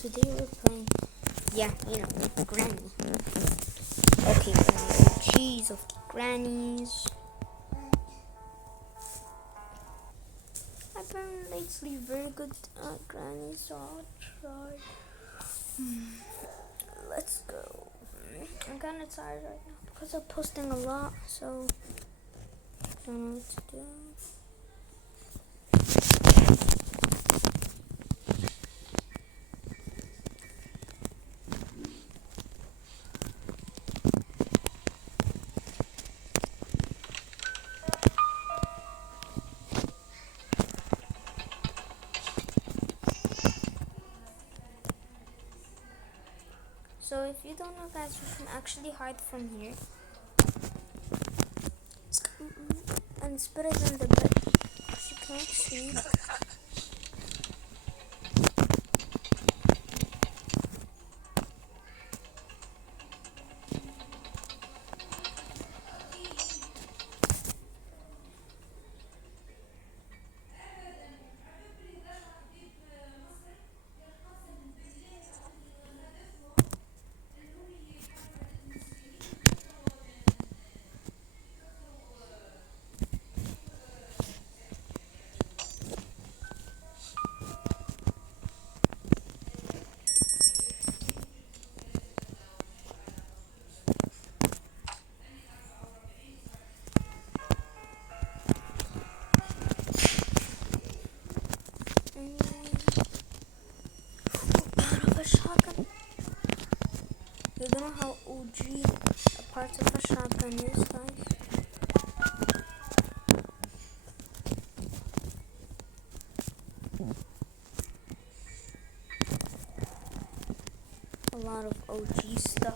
today we're playing, Granny. Okay, Granny, cheese of grannies. I've been lately very good at granny, so I'll try. Let's go. I'm kinda tired right now because I'm posting a lot, so I don't know what to do. So if you don't know, guys, you can actually hide from here. And it's better than the bed because you can't see. Out of a shotgun. You don't know how OG a part of a shotgun is, guys. A lot of OG stuff.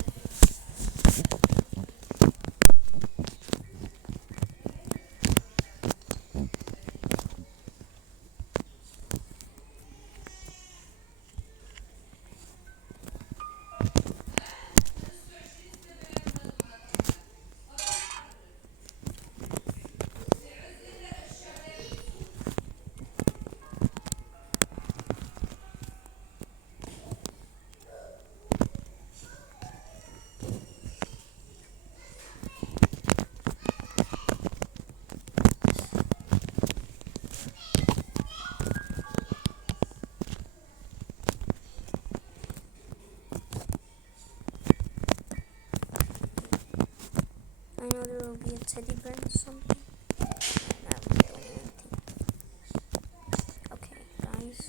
I know there will be a teddy bear or something. Not really anything. Okay, guys.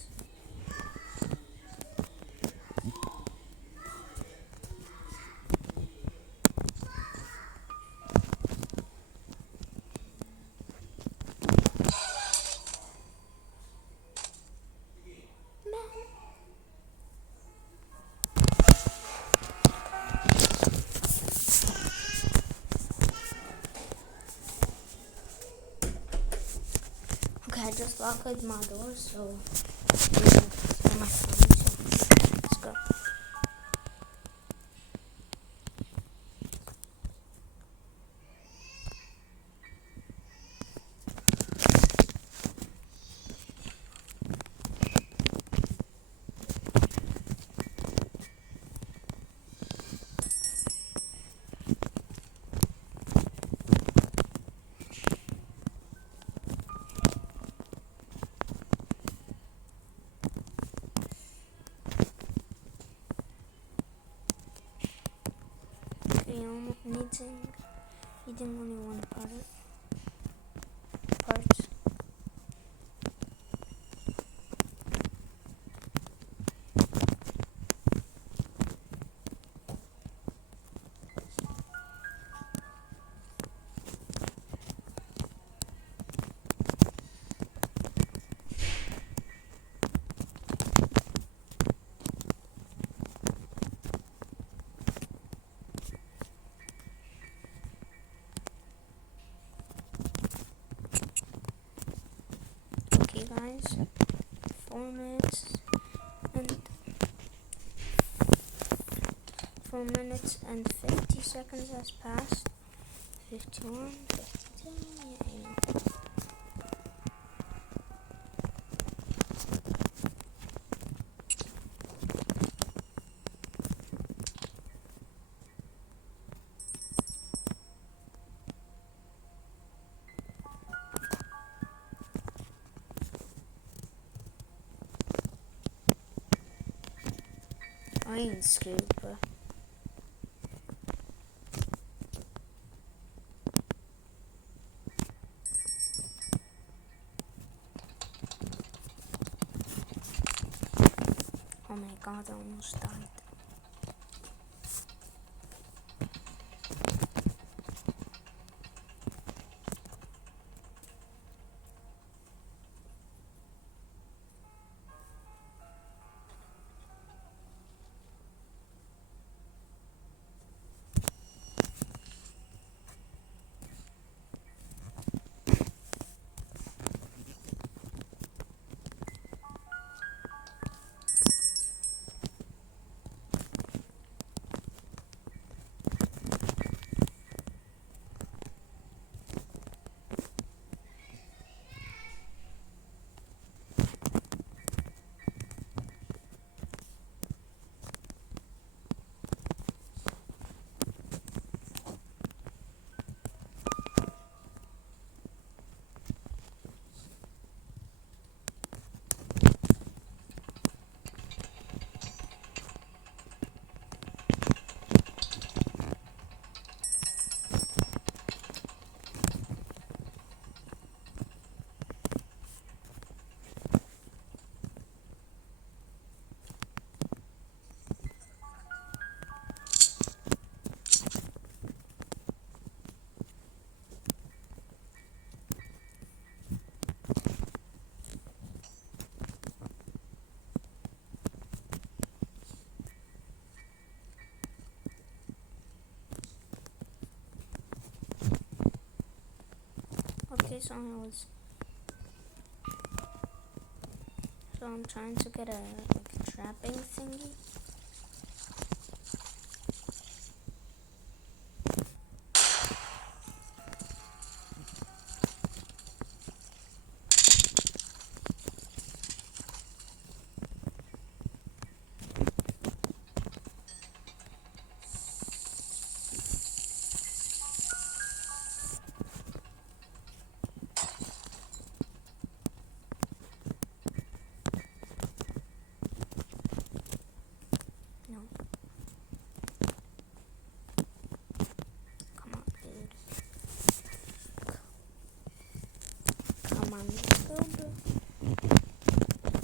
Okay, I just locked my door, so my phone, so let's go. Eating only one part. Okay, guys, 4 minutes and 50 seconds has passed. 51, 52, yeah. I ain't scared, bro. Oh my god, I almost died. Okay, so I'm trying to get a trapping thingy. No. Come on, dude. Come on, let's go, bro.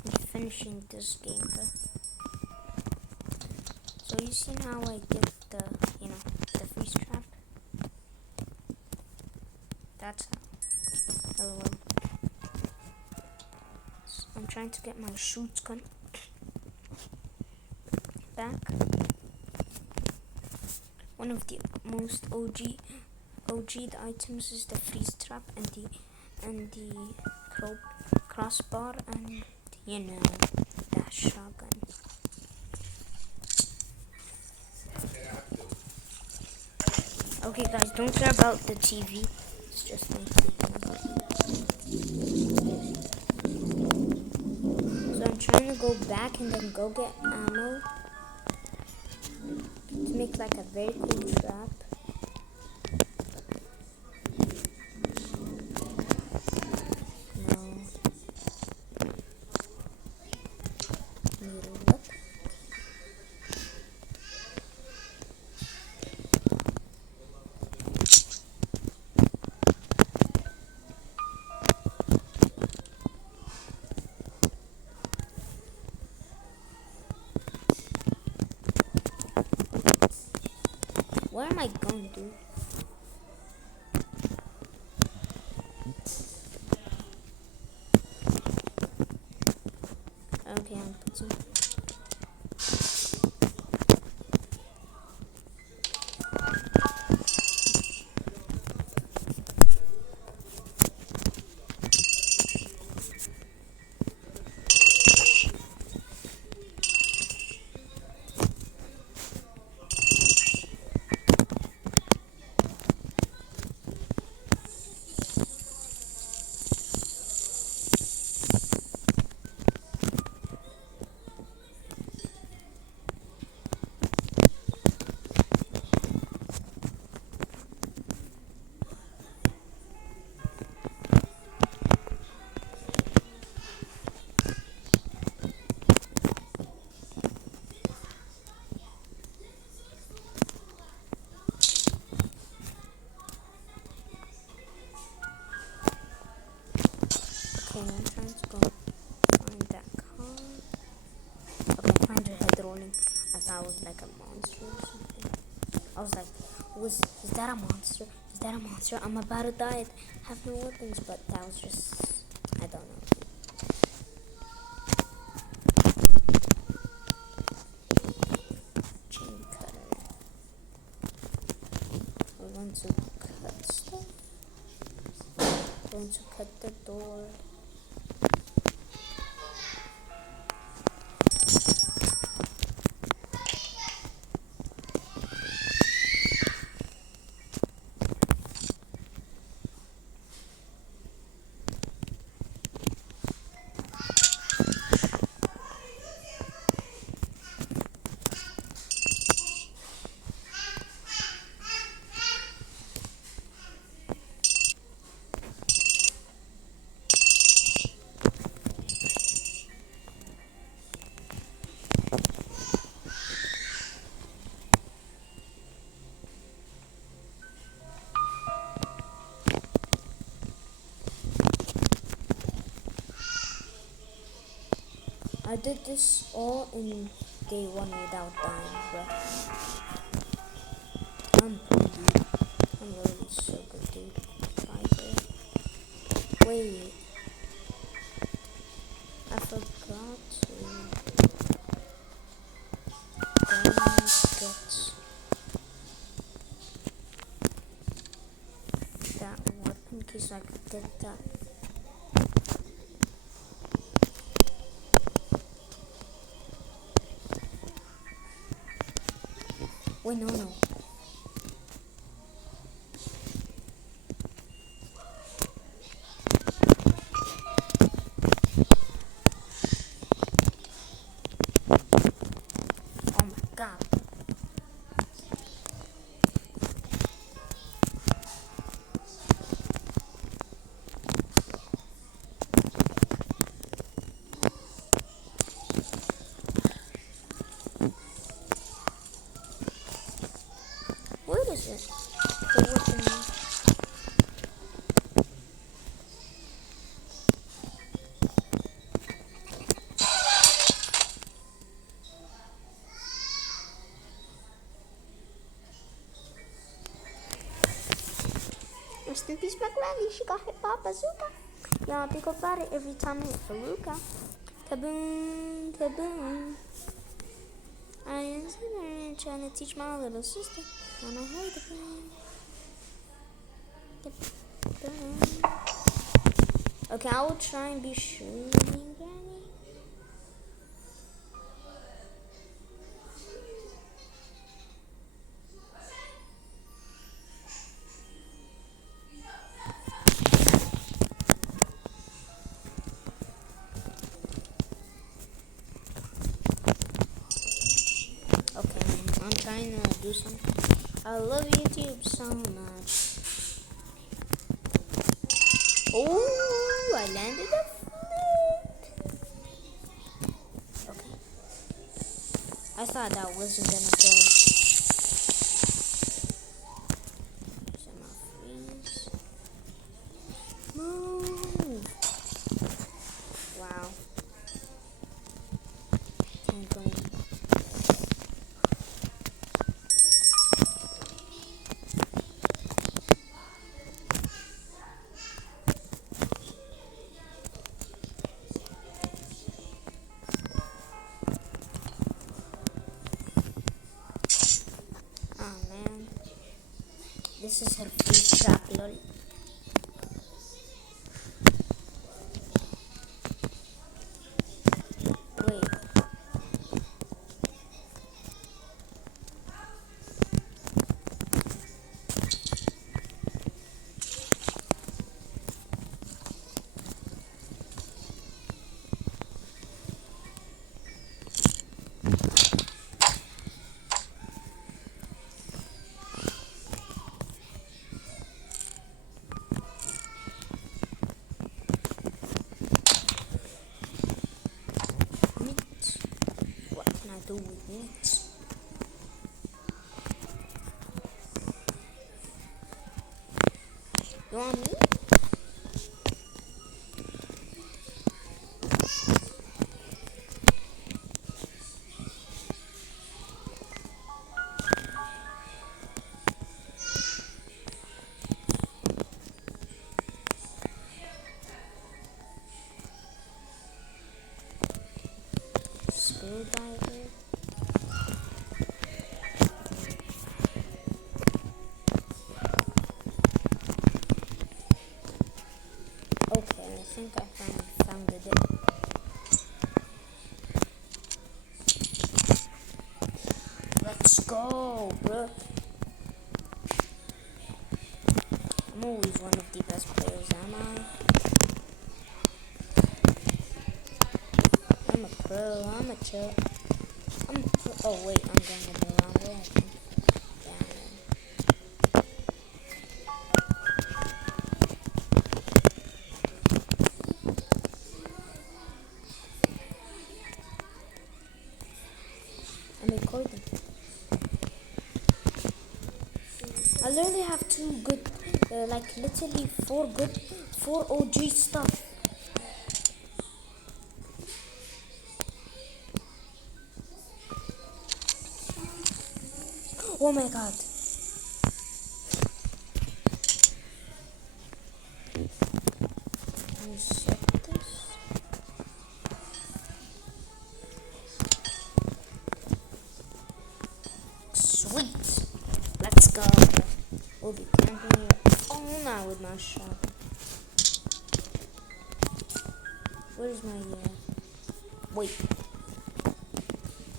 I'm finishing this game, bro. So you seen how I did the freeze trap? That's how. Oh, so I'm trying to get my shoot gun back. One of the most OG items is the freeze trap and the crossbar and that shotgun. Okay, guys, don't care about the TV. It's just me thinking about it. So I'm trying to go back and then go get ammo to make like a very cool trap. Where am I going, dude? Okay, I'm putting. that was like a monster or something. I was like, is that a monster? Is that a monster? I'm about to die. I have no weapons, but that was just, I don't know. Chain cutter. We're going to cut stuff. We're going to cut the door. I did this all in day 1 without dying, bro. I'm pretty good. I'm really so good, dude. Wait. I forgot to get that weapon in case I could get that. Wait, no. Oh my god. What is it? The weapon. Rest in peace, my granny. She got hit by a bazooka. Y'all think about it every time I hit Faruka. Kaboom, kaboom. I am sitting trying to teach my little sister. I know how to play. Okay, I will try and be shooting Granny. Okay, I'm trying to do something. I love YouTube so much. Oh, I landed a flip. Okay. I thought that wasn't gonna go. Freeze. Move. Wow. Can't go in. This is her free trap, lol. Wait. Do with it. You want me? go, bro. I'm always one of the best players, am I? I'm a pro, I'm a chill. Oh wait, I'm going in the wrong way, I think. Damn. I'm recording. I literally have two good, like literally four OG stuff. Oh my god. Can you set this? Sweet. Let's go. We'll be camping here all night with my shotgun. Where's my wait.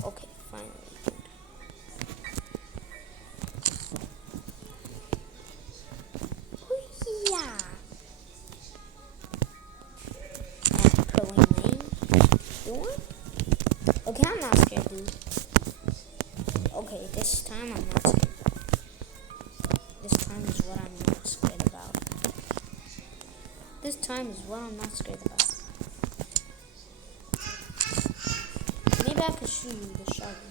Okay, finally. Yeah. Pulling lane. Doing? Okay, I'm not scared, dude. Okay, this time I'm not scared. This time is what I'm not scared about. This time is what I'm not scared about. Maybe I could shoot you the shotgun.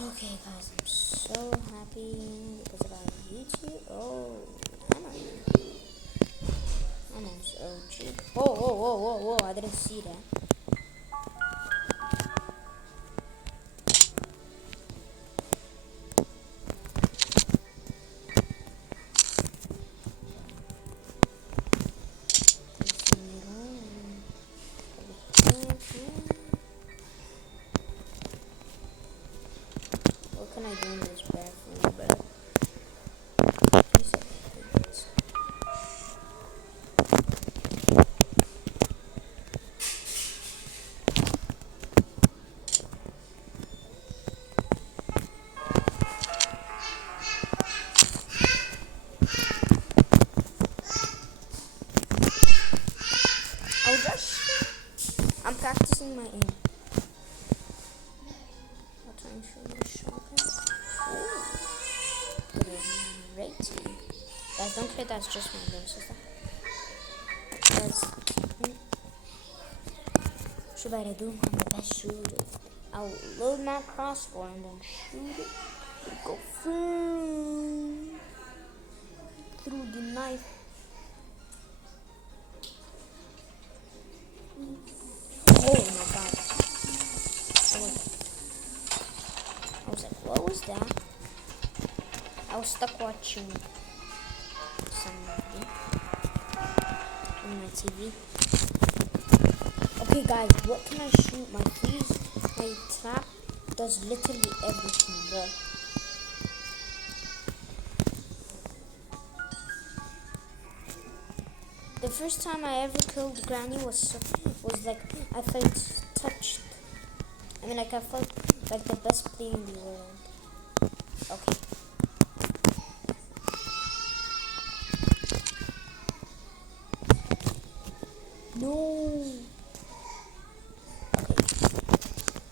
Okay, guys, I'm so happy because about YouTube. Oh, I'm so cheap. Whoa! I didn't see that. What can I do in this bathroom, bro? I'm practicing my aim. I'll try and show you the shotgun. Great. Guys, don't care that's just my little sister. Guys, what should I do? I'm the best shooter. I'll load my crossbow and then shoot it. Go through the knife. Oh my god. I was like, what was that? I was stuck watching somebody on my TV. Okay guys, what can I shoot? My freeze, my trap does literally everything, bro. The first time I ever killed Granny was like I felt touched. I mean, like I felt like the best player in the world. Okay. No. Okay.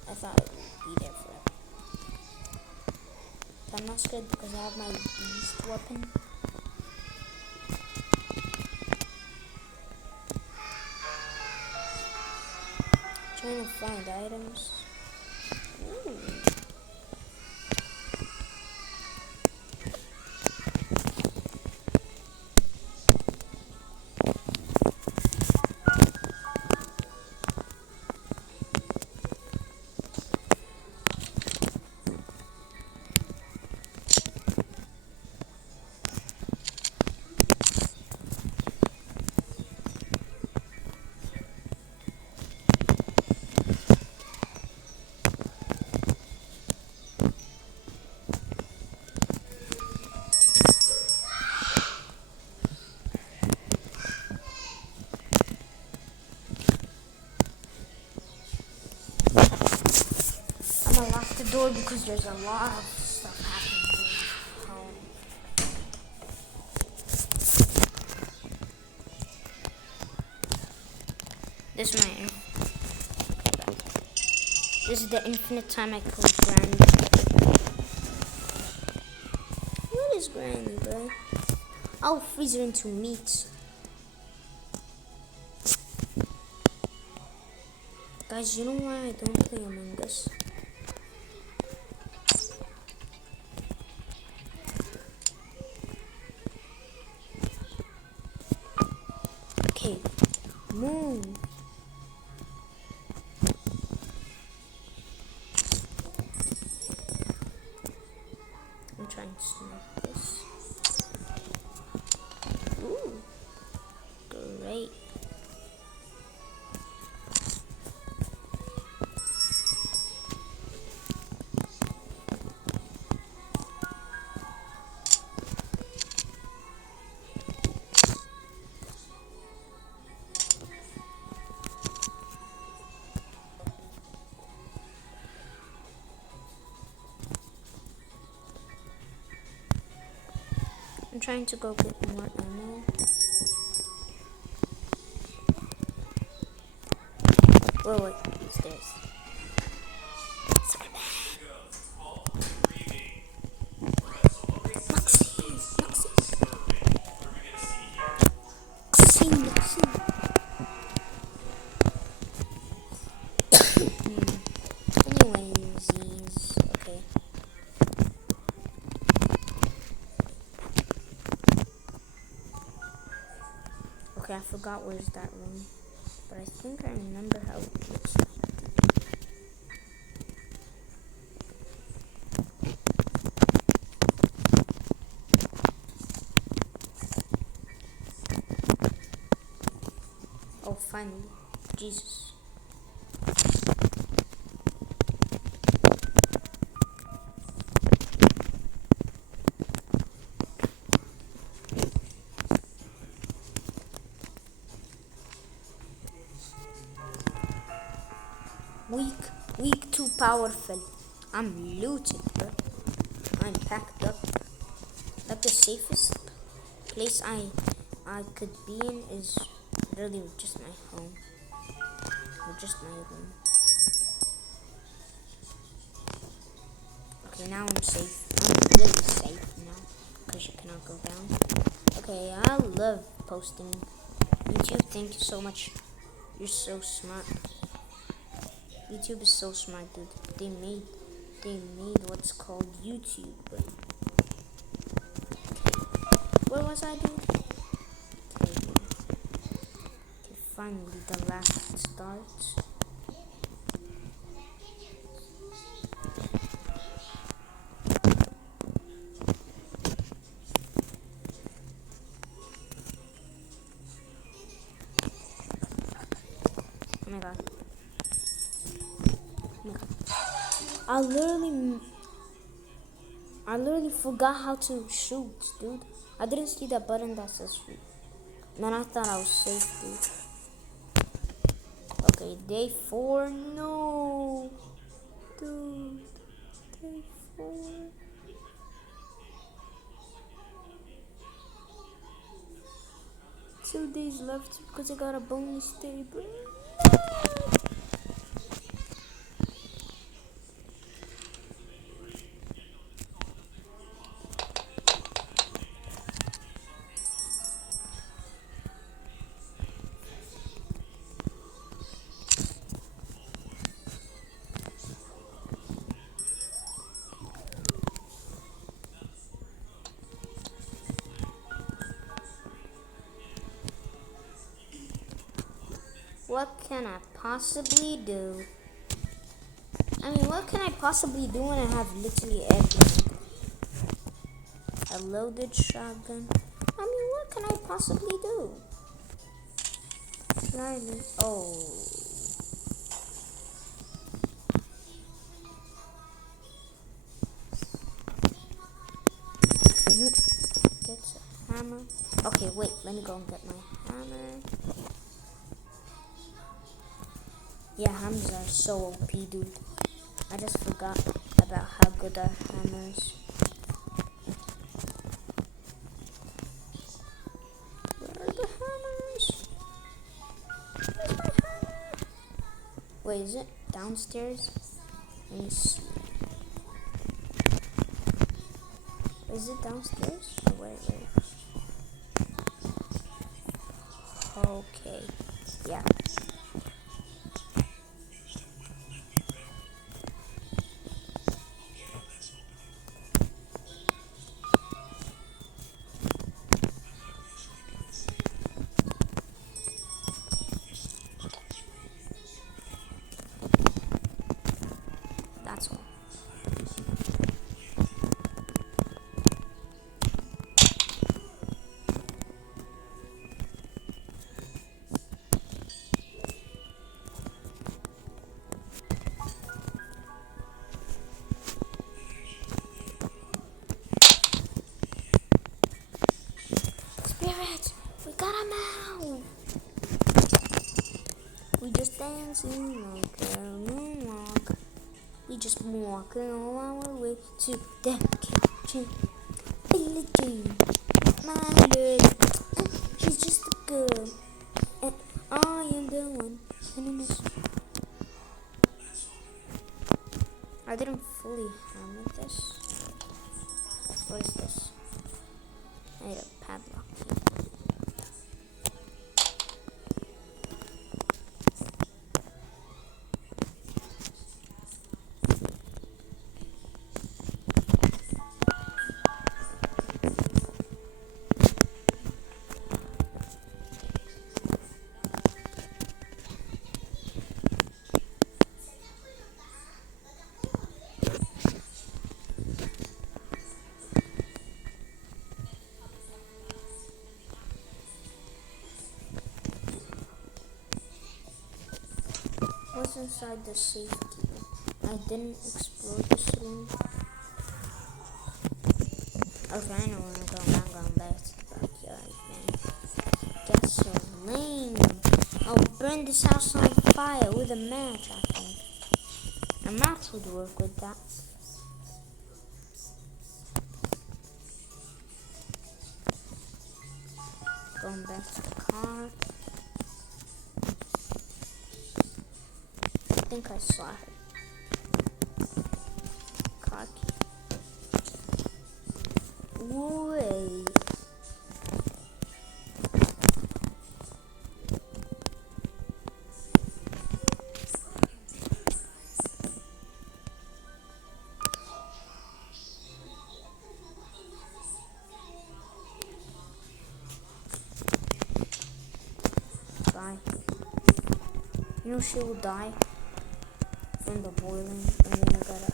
I thought it would be there forever. But I'm not scared because I have my beast weapon. Trying to find items. Ooh. gonna lock the door because there's a lot of stuff happening in home. This is my. This is the infinite time I killed Granny. What is Granny, bro? I'll freeze her into meat. Guys, you know why I don't play Among Us? Okay, move. I'm trying to snipe this. Ooh, great. I'm trying to go get more ammo. Wait, stairs. Sorry, Maxine. Anyways, okay. Okay, I forgot where's that room, but I think I remember how it looks like. Oh, finally. Jesus. Weak, too powerful. I'm looted, bro. I'm packed up. Like the safest place I could be in is really just my home. Or just my room. Okay, now I'm safe. I'm really safe now. Because you cannot go down. Okay, I love posting. YouTube, thank you so much. You're so smart. YouTube is so smart, dude. They made what's called YouTube. Where was I, dude? Okay, finally the last starts. Oh my god. I literally forgot how to shoot, dude. I didn't see that button that says shoot. Man, I thought I was safe, dude. Okay, day 4. No. Dude. Day 4. Two days left because I got a bonus day, bro. What can I possibly do? I mean, what can I possibly do when I have literally everything? A loaded shotgun. I mean, what can I possibly do? Oh. Get a hammer. Okay, wait. Let me go and get my hammer. Yeah, hammers are so OP, dude. I just forgot about how good our hammer is. Where are the hammers? Where's my hammer? Wait, is it downstairs? Let me see. Is it downstairs? Oh, wait. Okay. Yeah. That's all. Spirits, we got him out. We just dancing like a moonwalk. We just walking on our way to the kitchen. My love, she's just a girl, and I am the one. I didn't fully hammer this. What is this? I need a padlock. What's inside the safety? I didn't explore this room. Okay, I know where I'm going. I'm going back to the backyard, man. Gasoline. I'll burn this house on fire with a match, I think. A match would work with that. Going back to the car. I think I saw her. Car key. Wait. Die. You know she will die from the boiling, and then you gotta.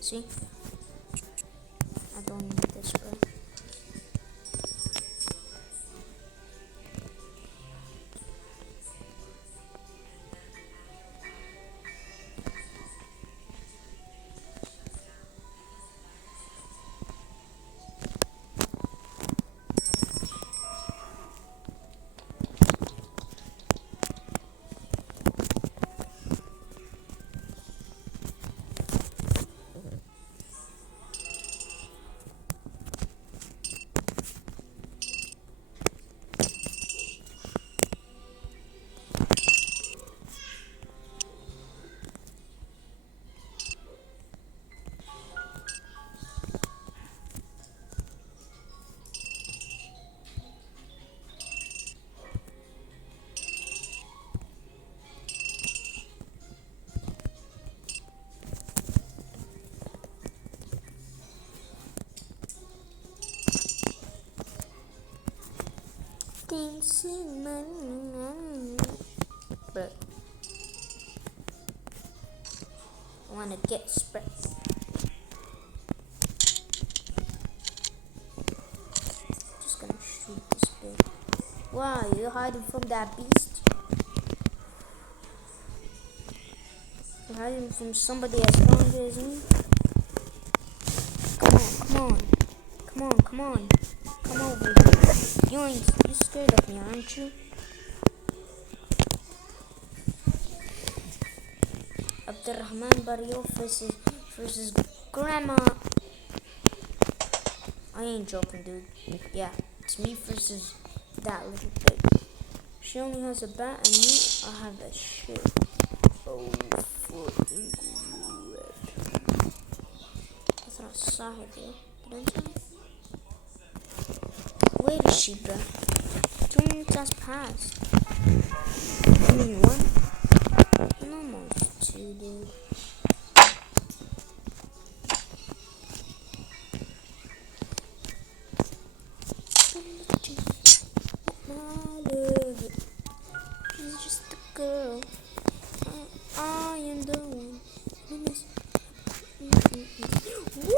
See? I don't need this, bro. But I want to get spread. Just gonna shoot this bit. Wow, you're hiding from that beast? You're hiding from somebody as strong as me? on. Come on, come on. Come over here. You scared of me, aren't you? Abdurrahman Barrio versus Grandma. I ain't joking, dude. Yeah, it's me versus that little bitch. She only has a bat and me, I have a shit. Oh, fucking good. I thought I saw her there. Didn't I? Where is she, bro? 2 minutes has passed. I mean, 1? And almost 2, dude. She's just a girl. I am the one. Woo!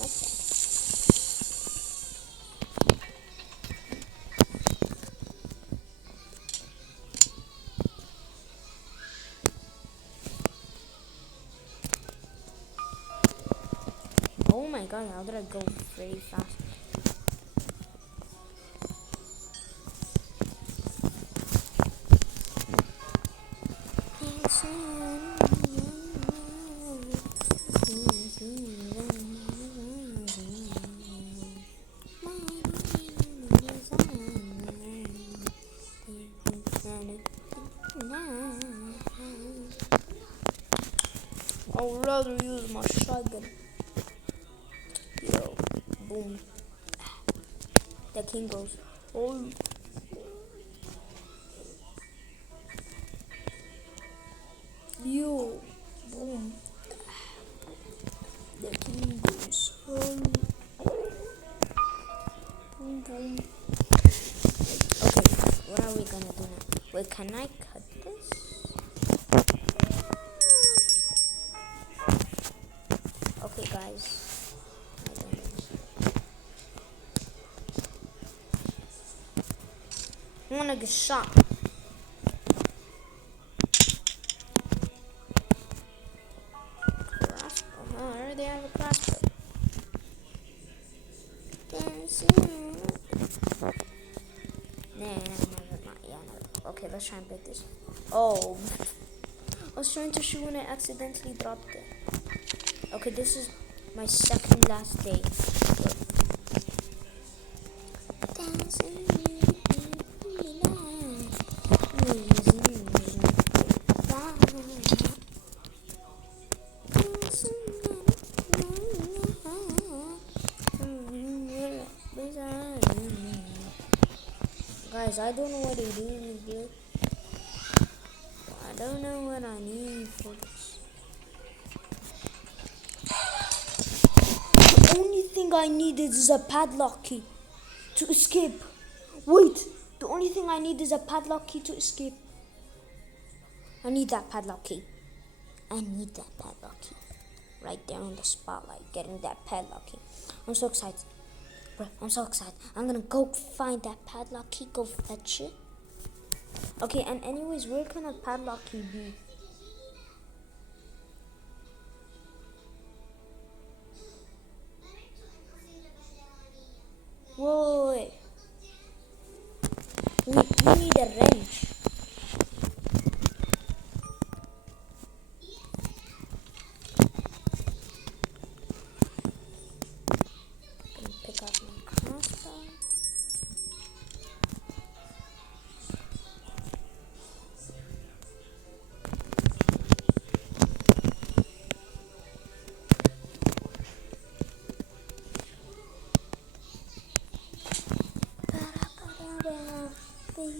Okay. Oh my god, how did I go very fast? I would rather use my shotgun. Yo, boom. The king goes, oh. Yo, boom. The king goes, oh. Boom, boom. Okay, what are we gonna do now? Wait, can I cut this? Okay, guys. I wanna get shot. Oh, I already have a crossbow. Nah. Okay, let's try and break this. Oh, I was trying to shoot when I accidentally dropped it. Okay, this is my second last day. Guys, I don't know what they do here. I don't know what I need for this. The only thing I need is a padlock key to escape. Wait, the only thing I need is a padlock key to escape. I need that padlock key. I need that padlock key. Right there on the spotlight, getting that padlock key. I'm so excited. Bro, I'm so excited. I'm gonna go find that padlock key, go fetch it. Okay, and anyways, where can a padlock key be? Whoa, we need a wrench. Gonna pick up my crossbow.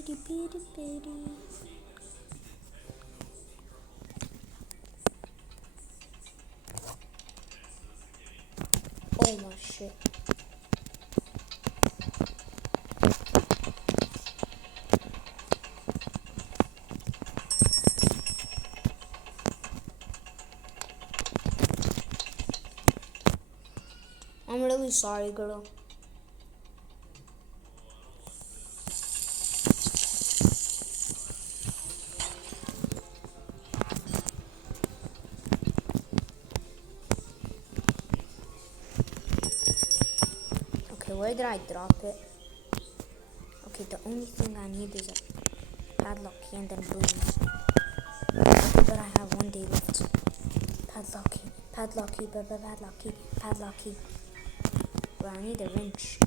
Bitty. Oh my shit. I'm really sorry, girl. where did I drop it? Okay, the only thing I need is a padlock key and then boom. But I have 1 day left. Padlock key, padlock key, padlock key, padlock key. Well, I need a wrench.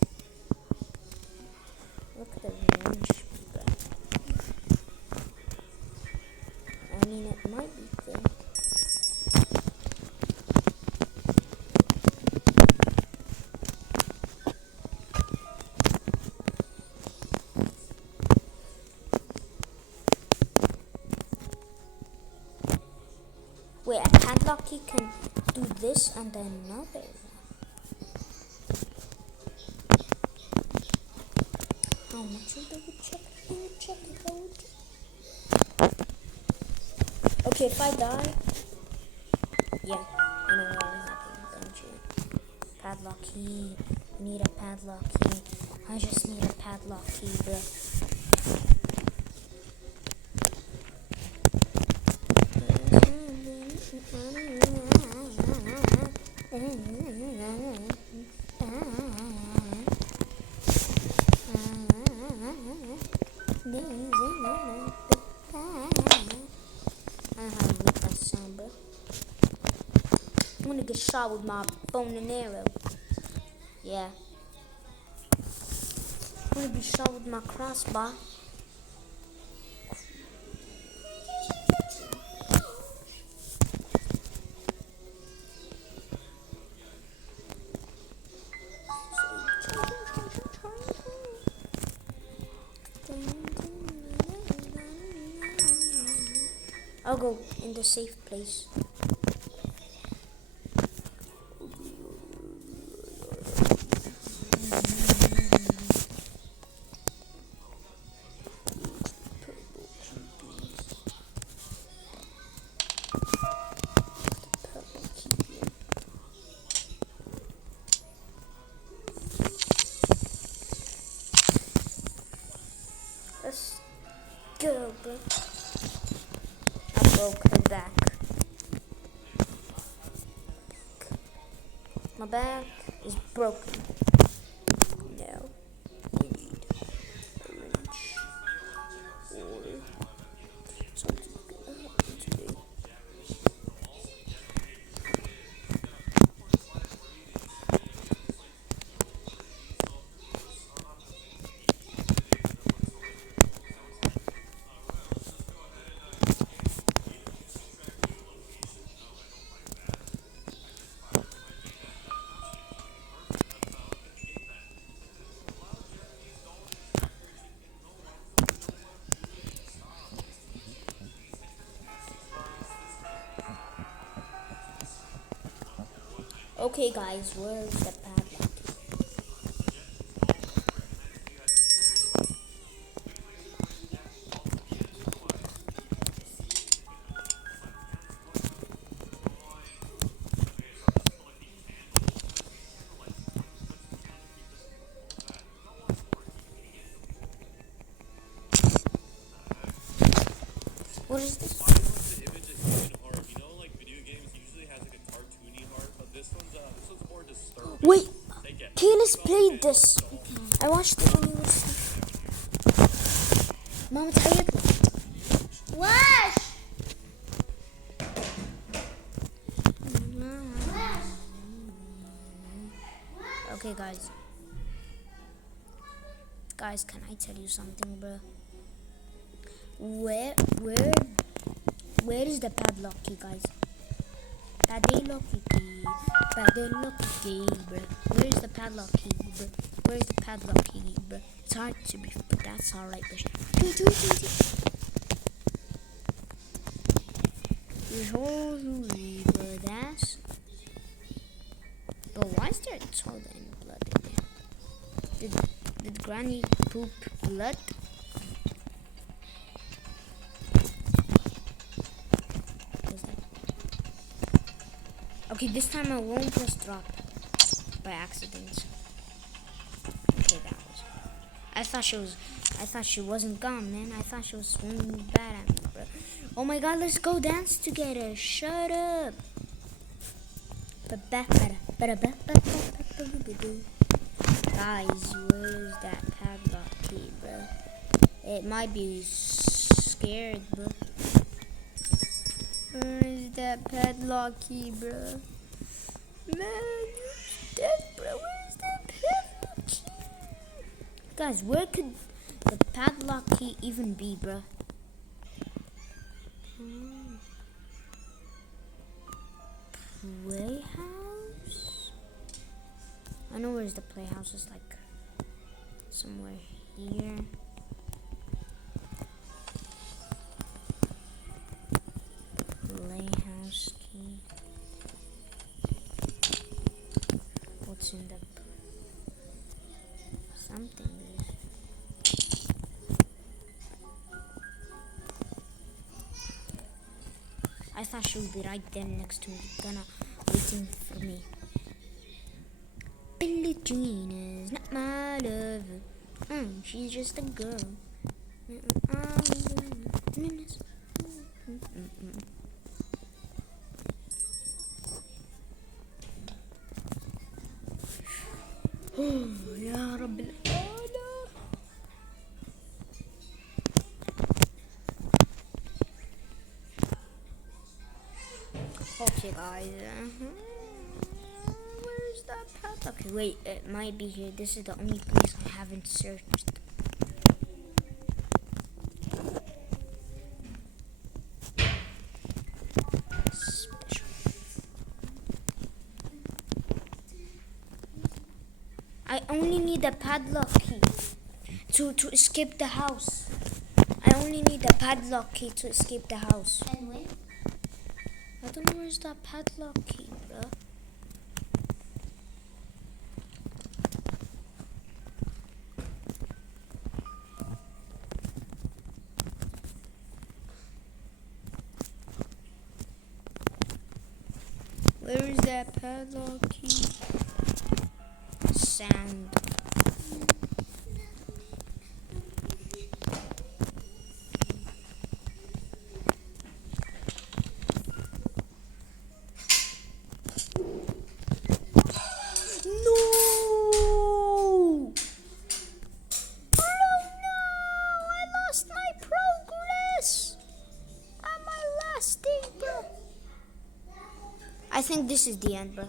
Look at the wrench. I mean, it might be thin. Wait, a padlock key can do this and then another. How much will double check? Check it out. Okay, if I die, yeah, you know what will happen, don't you? Padlock key. I need a padlock key. I just need a padlock key, bro. I'm gonna get shot with my bow and arrow. Yeah. I'm gonna be shot with my crossbow. I'll go in the safe place. Let's go, bro. I broke her back. My back is broken. Now we need a wrench or something gonna happen today. Okay guys, where's the padlock? What is this? Wait, Kayla's played this. I watched it when he was. Mom, it's how you. Wash! Okay, guys. Guys, can I tell you something, bro? Where is the padlock key, guys? Padlock key, bro. Where is the padlock key, bro? Where is the padlock key, bro? It's hard to be, but that's alright, bro. But that's. But why is there soda and blood in there? Did Granny poop blood? Okay, this time I won't press drop by accident. Okay, that was. I thought she wasn't gone, man. I thought she was swinging bad at me, bro. Oh my God, let's go dance together. Shut up. Guys, where is that padlock key, bro? It might be scared, bro. Where is that padlock key, bro? Man, you're dead, bro. Where is that padlock key? Guys, where could the padlock key even be, bro? Playhouse? I know where's the playhouse. It's like somewhere here. Playhouse key. What's in the something? I thought she would be right there next to me, gonna waiting for me. Billie Jean is not my lover. She's just a girl. يا رب العالمين. Okay, guys. Where's that path? Okay, wait. It might be here. This is the only place I haven't searched. Special. I only need a padlock key to escape the house. I only need a padlock key to escape the house. And when? I don't know where's that padlock key, bro. Where is that padlock key? Sound. I think this is the end, bro.